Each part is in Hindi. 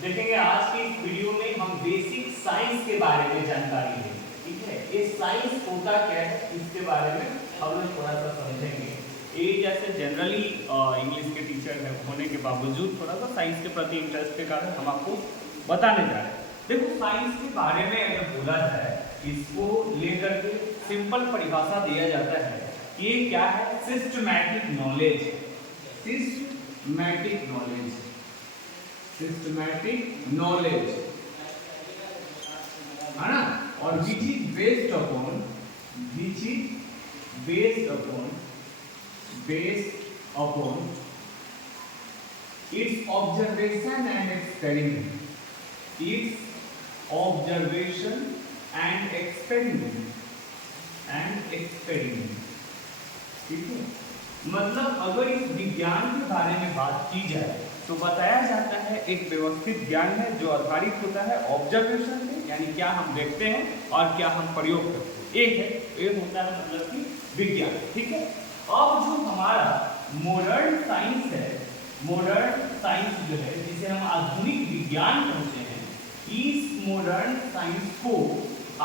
देखेंगे आज की इस वीडियो में हम बेसिक साइंस के बारे में जानकारी लेंगे। ठीक है, ये साइंस होता क्या है इसके बारे में हम लोग थोड़ा सा समझेंगे। ये जैसे जनरली इंग्लिश के टीचर है होने के बावजूद थोड़ा सा साइंस के प्रति इंटरेस्ट के कारण हम आपको बताने जा रहे हैं। देखो साइंस के बारे में अगर बोला जाए इसको लेकर के सिंपल परिभाषा दिया जाता है। ये क्या है? Systematic knowledge, systematic knowledge, systematic knowledge है ना। और which is based upon, which is based upon, based upon its observation and experiment, it's observation and experiment, and experiment. ठीक है, मतलब अगर इस विज्ञान के बारे में बात की जाए तो बताया जाता है एक व्यवस्थित ज्ञान है जो आधारित होता है ऑब्जर्वेशन पे, यानी क्या हम देखते हैं और क्या हम प्रयोग करते हैं। एक है, एक होता है मतलब कि विज्ञान। ठीक है, अब जो हमारा मॉडर्न साइंस है, मॉडर्न साइंस जो है जिसे हम आधुनिक विज्ञान कहते हैं, इस मॉडर्न साइंस को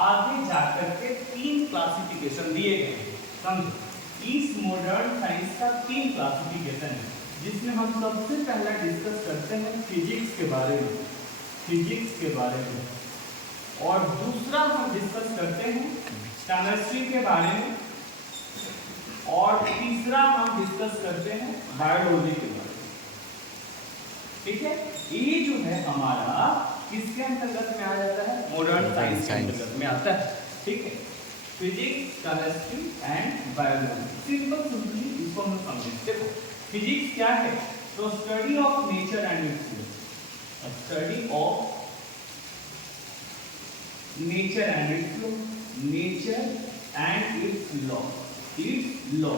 आगे जाकर के 3 क्लासिफिकेशन दिए गए हैं। समझो, इस मॉडर्न साइंस का 3 क्लासिफिकेशन है जिसमें हम सबसे पहला डिस्कस करते हैं फिजिक्स के बारे में, फिजिक्स के बारे में, और दूसरा हम डिस्कस करते हैं केमिस्ट्री के बारे में, और तीसरा हम डिस्कस करते हैं बायोलॉजी के बारे में। ठीक है, ये जो है हमारा किसके अंतर्गत में आ जाता है? मॉडर्न साइंस के अंतर्गत में आता है। ठीक है, physics, chemistry and biology. Simply इसको हम समझें। देखो फिजिक्स क्या है? तो study of nature and it's law, study of nature and it's law, nature and it's law, it's law.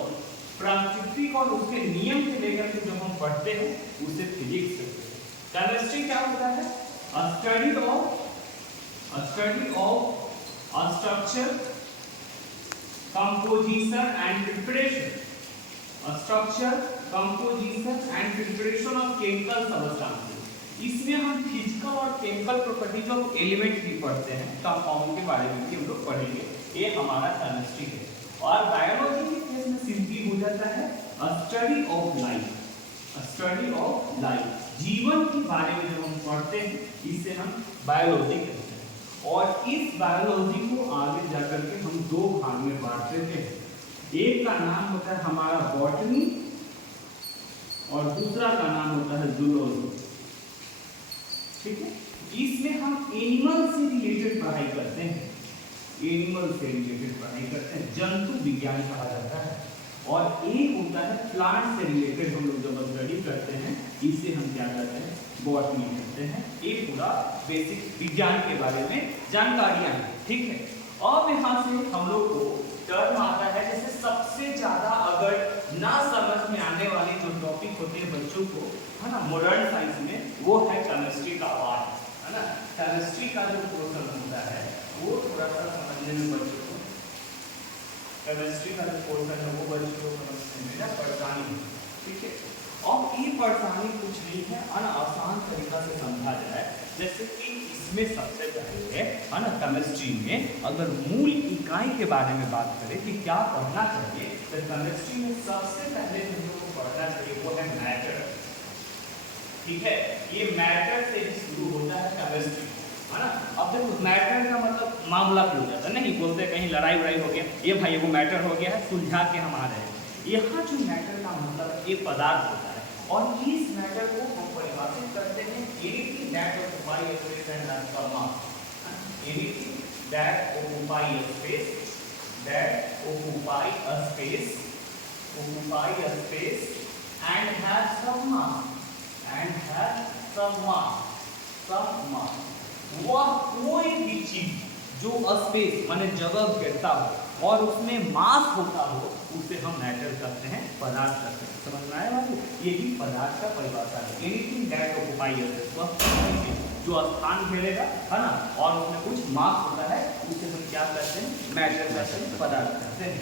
प्रकृति और उसके नियम के लेकर के जो हम पढ़ते हैं उसे फिजिक्स कहते हैं। केमिस्ट्री क्या होता है? Study of structure, composition and preparation, structure, composition and preparation of chemical substances. इसमें हम फिजिकल और केमिकल प्रॉपर्टीज ऑफ एलिमेंट भी पढ़ते हैं, कंपाउंड के बारे में भी हम लोग पढ़ेंगे। ये हमारा केमिस्ट्री है। और बायोलॉजी के केस में सिंपली हो जाता है study of life, study of life, जीवन के बारे में जब हम पढ़ते हैं इसे हम बायोलॉजी कहते हैं। और इस बायोलॉजी को आगे जाकर के हम 2 भाग में बांट देते हैं। एक का नाम होता है हमारा बॉटनी और दूसरा का नाम होता है जूलॉजी। ठीक है, इसमें हम एनिमल से रिलेटेड पढ़ाई करते हैं, एनिमल से रिलेटेड पढ़ाई करते हैं, जंतु विज्ञान कहा जाता है। और एक होता है प्लांट से रिलेटेड हम लोग जब स्टडी करते हैं इसे हम क्या करते हैं? बॉटनी कहते हैं। ये पूरा बेसिक विज्ञान के बारे में जानकारियां हैं। ठीक है, अब यहाँ से हम लोग को टर्म आता है जैसे सबसे ज्यादा अगर ना समझ में आने वाले जो टॉपिक होते हैं बच्चों को, है ना, मॉडर्न साइंस में, वो है केमिस्ट्री का पार्ट, है ना। केमिस्ट्री का जो पोर्शन होता है वो थोड़ा सा समझने में बच्चों को, केमिस्ट्री का जो पोर्शन है वो बच्चों को समझने में ना परेशानी है। ठीक है, अब ये परेशानी कुछ नहीं है, आसान तरीका से समझा जाए। जैसे कि इसमें सबसे पहले, है ना, केमिस्ट्री में अगर मूल इकाई के बारे में बात करें कि क्या पढ़ना चाहिए, तो केमिस्ट्री में सबसे पहले हम लोग को पढ़ना चाहिए वो है मैटर। ठीक है, ये मैटर से ही शुरू होता है केमिस्ट्री, है ना। अब देखो मैटर का मतलब मामला क्यों हो जाता है, नहीं बोलते कहीं लड़ाई वड़ाई हो गया, ये भाई वो मैटर हो गया है, सुलझा के हम आ रहे हैं। यहाँ जो मैटर का मतलब ये पदार्थ होता है, और इस मैटर को हम परिभाषित करते हैं anything that occupy a space and has a mass, anything that occupy a space, that occupy a space, occupy a space and has some mass, and has some mass, some mass। वह कोई भी चीज जो स्पेस माने जगह घेरता हो और उसमें मास होता हो उसे हम मैटर कहते हैं, पदार्थ कहते हैं। समझ में आया बाबू? ये भी पदार्थ का परिभाषा है। Anything that occupy a space, वह जो स्थान घेरेगा, है ना, और उसमें कुछ मास होता है उसे हम क्या कहते हैं? मैटर कहते हैं, पदार्थ कहते हैं।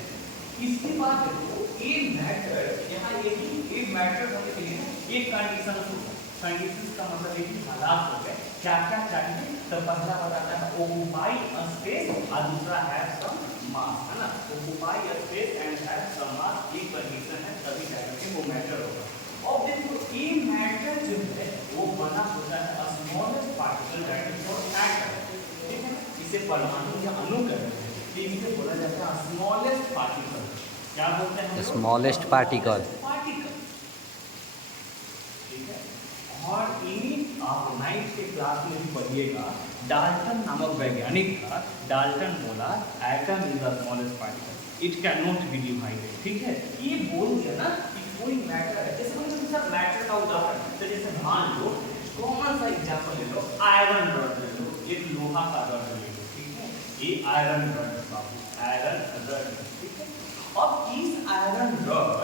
इसके बाद देखो ये मैटर, यहाँ एक मैटर होने के लिए एक कंडीशन होता है। कंडीशन का मतलब एक हालात हो गए क्या क्या चाहिए? तो पहला बताता है ऑक्यूपाई अ स्पेस और दूसरा हैव सम मास, है ना। Occupy a space and have some mass, एक कंडीशन है तभी जाकर के वो मैटर होगा। और देखो ये मैटर जो है वो बना होता है smallest particle that is called atom, ठीक है। इसे परमाणु या अणु कहते हैं, इसे बोला जाता है स्मॉलेस्ट पार्टिकल। क्या बोलते हैं? Smallest particle. ठीक है। और इन्हीं आप 9th के क्लास में भी पढ़िएगा, डाल्टन नामक वैज्ञानिक था। डाल्टन बोला atom is the smallest particle, it can not be divided, ठीक है। ये बोल दिया ना कि कोई मैटर है, जैसे हम सर मैटर का उदाहरण, तो जैसे मान लो कॉमन सा एग्जांपल ले लो, आयरन रॉड ले लो, एक लोहा का रॉड ले लो, ठीक है। ये आयरन रॉड बाबू, आयरन रॉड, ठीक है। अब इस आयरन रॉड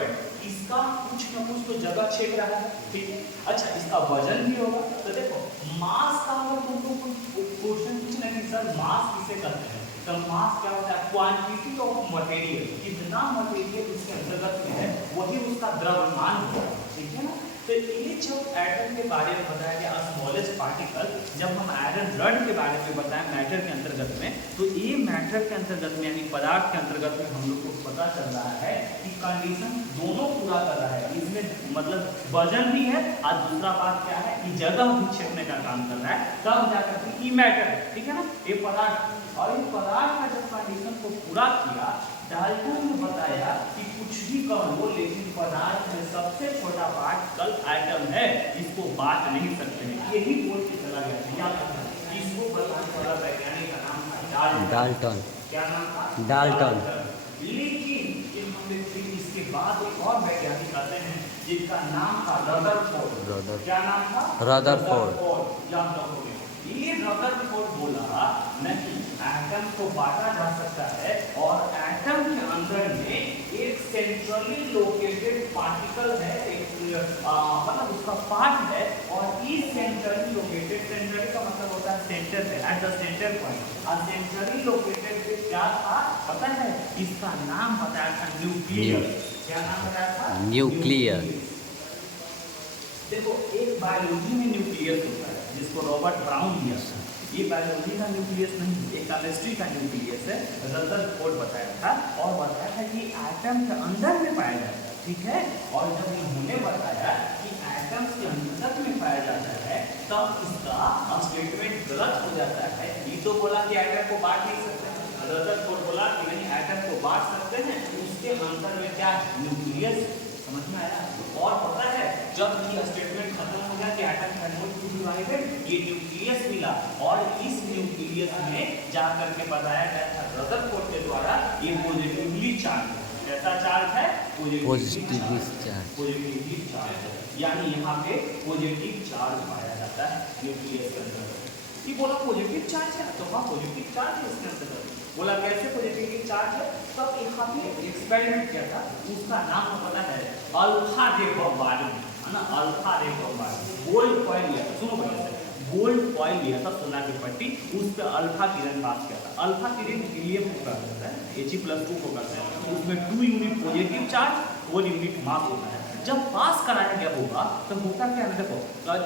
इसका कुछ न कुछ तो जगह छेद रहा है, ठीक है। अच्छा इसका वजन भी होगा, तो देखो मास का अगर तुमको क्वेश्चन पूछना कि सर मास किसे कहते हैं, तो मास क्या होता है? क्वांटिटी ऑफ मटेरियल, कितना मटेरियल इसके अंतर्गत में है वही उसका द्रव्यमान होगा, ठीक है ना। तो ये जब एटम के बारे में बताया गया स्मॉलेस्ट पार्टिकल, जब हम आयरन रॉड के बारे में बताएं मैटर के अंतर्गत में, तो ये मैटर के अंतर्गत में यानी पदार्थ के अंतर्गत में हम लोग को पता चल रहा है कि कंडीशन दोनों पूरा कर रहा है, इसमें मतलब वजन भी है और दूसरा बात क्या है कि जगह भी छेदने का काम कर रहा है, तब जाकर के ये मैटर है, ठीक है ना। ये पदार्थ, और इस पदार्थ का जब कंडीशन को पूरा किया, डाल्टन ने बताया कि कुछ भी कह लो लेकिन पदार्थ में सबसे छोटा पार्टिकल एटम है, इसको बांट नहीं सकते हैं, यही बोल के चला गया था। याद रखना, इसको बताने वाला वैज्ञानिक का नाम था डाल्टन। क्या नाम था? डाल्टन। लेकिन फिर इसके बाद एक और वैज्ञानिक आते हैं जिनका नाम था रदरफोर्ड। क्या नाम था? रदरफोर्ड। याद रखोगे, ये रदरफोर्ड बोला नहीं एटम को बांटा जा सकता है और एटम के अंदर में एक सेंट्रली लोकेटेड पार्टिकल है, एक मतलब उसका पार्ट है, और इस सेंट्रली लोकेटेड, सेंट्रली का मतलब होता है सेंटर पे, एट द सेंटर पॉइंट, और सेंट्रली लोकेटेड पे क्या था पता है? इसका नाम बताया था न्यूक्लियस। क्या नाम बताया था? न्यूक्लियस। देखो एक बायोलॉजी में न्यूक्लियस होता है जिसको रॉबर्ट ब्राउन दिया था, ये बायोलॉजी का न्यूक्लियस नहीं, ये केमिस्ट्री का न्यूक्लियस है, रदरफोर्ड बताया था। और बताया था कि एटम के अंदर में पाया जाता है, ठीक है। और जब इन्होंने बताया कि एटम के अंदर में पाया जाता है तब इसका स्टेटमेंट गलत हो जाता है। ये तो बोला कि एटम को बांट नहीं सकते, रदरफोर्ड बोला कि नहीं एटम को बांट सकते हैं, उसके अंदर में क्या है? न्यूक्लियस। समझ में आया? और पता है जब ये स्टेटमेंट खत्म हो गया कि atom can not be divided, ये न्यूक्लियस मिला और इस न्यूक्लियस में जाकर के बताया गया था रदरफोर्ड के द्वारा ये पॉजिटिवली चार्ज है। कैसा चार्ज है? पॉजिटिवली चार्ज है, यानी यहाँ पे पॉजिटिव चार्ज पाया जाता है न्यूक्लियस के अंदर। ये बोला पॉजिटिव चार्ज है, तो हाँ पॉजिटिव चार्ज है इसके अंदर। बोला कैसे पॉजिटिव चार्ज है? तब यहाँ पे एक्सपेरिमेंट किया था, उसका नाम पता है अल्फा रे बमबारी, है ना। अल्फा रे बमबारी गोल्ड कॉइल लिया था, सुनो बढ़िया से, गोल्ड कॉइल लिया था सोना की पट्टी, उस पर अल्फा किरण पास किया था। अल्फा किरण हीलियम को कर देता है, He+2 को करता है, उसमें 2 unit positive charge 4 unit mass होता है। जब पास कराया गया होगा तो होता क्या है? देखो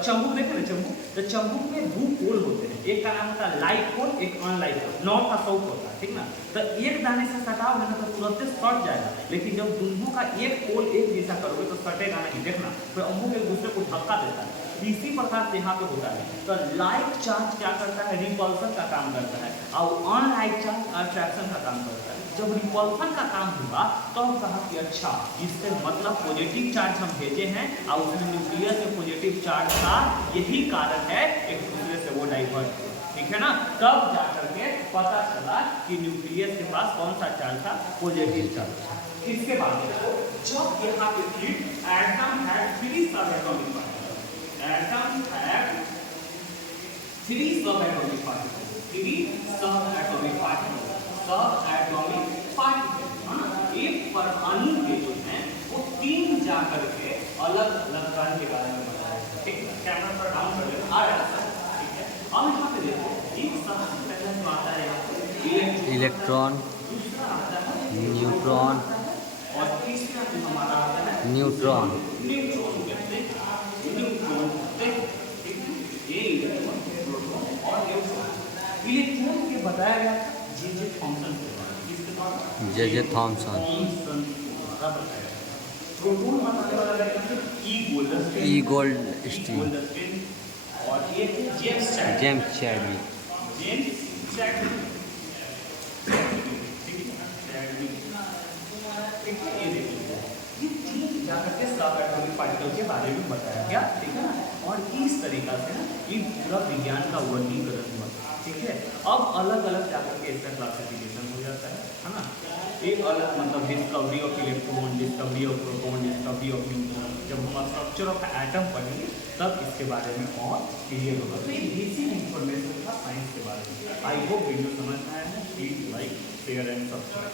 चंबुक देखे ना, चंबुक, तो चंबुक में 2 पोल होते हैं, एक का नाम होता है लाइट पोल, एक अनलाइट पोल, नॉर्थ और साउथ होता है, ठीक ना। तो एक दाने से सटाव है ना तो तुरंत सट जाएगा, लेकिन जब दोनों का एक पोल एक जैसा करोगे तो सटेगा नहीं, देखना। तो अम्बुक एक दूसरे को धक्का देता है, इसी प्रकार से यहाँ पे होता है। तो लाइट चार्ज क्या करता है? रिपल्सन का काम करता है, और अनलाइट चार्ज अट्रैक्शन का काम करता है। जब रिपल्सन का काम हुआ तो हम कहा कि अच्छा इससे मतलब पॉजिटिव चार्ज हम भेजे हैं और उसमें न्यूक्लियस में पॉजिटिव चार्ज था, यही कारण है एक दूसरे से वो डाइवर्ट हुआ, ठीक है ना। तब जाकर के पता चला कि न्यूक्लियस के पास कौन सा चार्ज था? Positive charge. इसके बाद देखो जब यहाँ पे थी एटम हैड 3 सब एटॉमिक पार्टिकल, एटम हैड 3 सब एटॉमिक पार्टिकल, 3 सब एटॉमिक पार्टिकल, सब एटॉमिक पार्टिकल, है ना। एक परमाणु के जो है वो 3 जाकर के अलग अलग कण के बारे में बताया, ठीक है। कैमरा पर डाउन कर लेना, आ रहा है, ठीक है। अब यहाँ पे देखो एक सबसे पहले जो आता है यहाँ पे इलेक्ट्रॉन, दूसरा आता है न्यूट्रॉन, और तीसरा जो हमारा आता है न्यूट्रॉन। न्यूट्रॉन कहते हैं, न्यूट्रॉन कहते हैं, ठीक है। ये इलेक्ट्रॉन, प्रोटॉन इलेक्ट्रॉन के बताया गया था जे थॉमसन के द्वारा, किसके द्वारा? J Thomson. थॉमसन के द्वारा बताया गया था। प्रोटॉन बताने वाला क्या था? ई गोल्डस्टीन। ई गोल्डस्टीन। गोल्डस्टीन। और ये थे James Chadwick. James Chadwick. James Chadwick. ठीक है, चैडविक। ठीक है, ये देखिए ये तीन जाकर के सब एटॉमिक पार्टिकल के बारे में बताया गया, ठीक है ना। और इस तरीका से ना ये पूरा विज्ञान का वर्गीकरण हुआ, ठीक है। अब अलग अलग जाकर के इसका क्लासिफिकेशन हो जाता है ना। एक अलग मतलब discovery of electron, discovery of proton, discovery of neutron. जब हम स्ट्रक्चर ऑफ एटम पढ़ेंगे तब इसके बारे में और क्लियर होगा। तो ये बेसिक इंफॉर्मेशन था साइंस के बारे में। आई होप वीडियो समझ में आया है। Please like share and subscribe.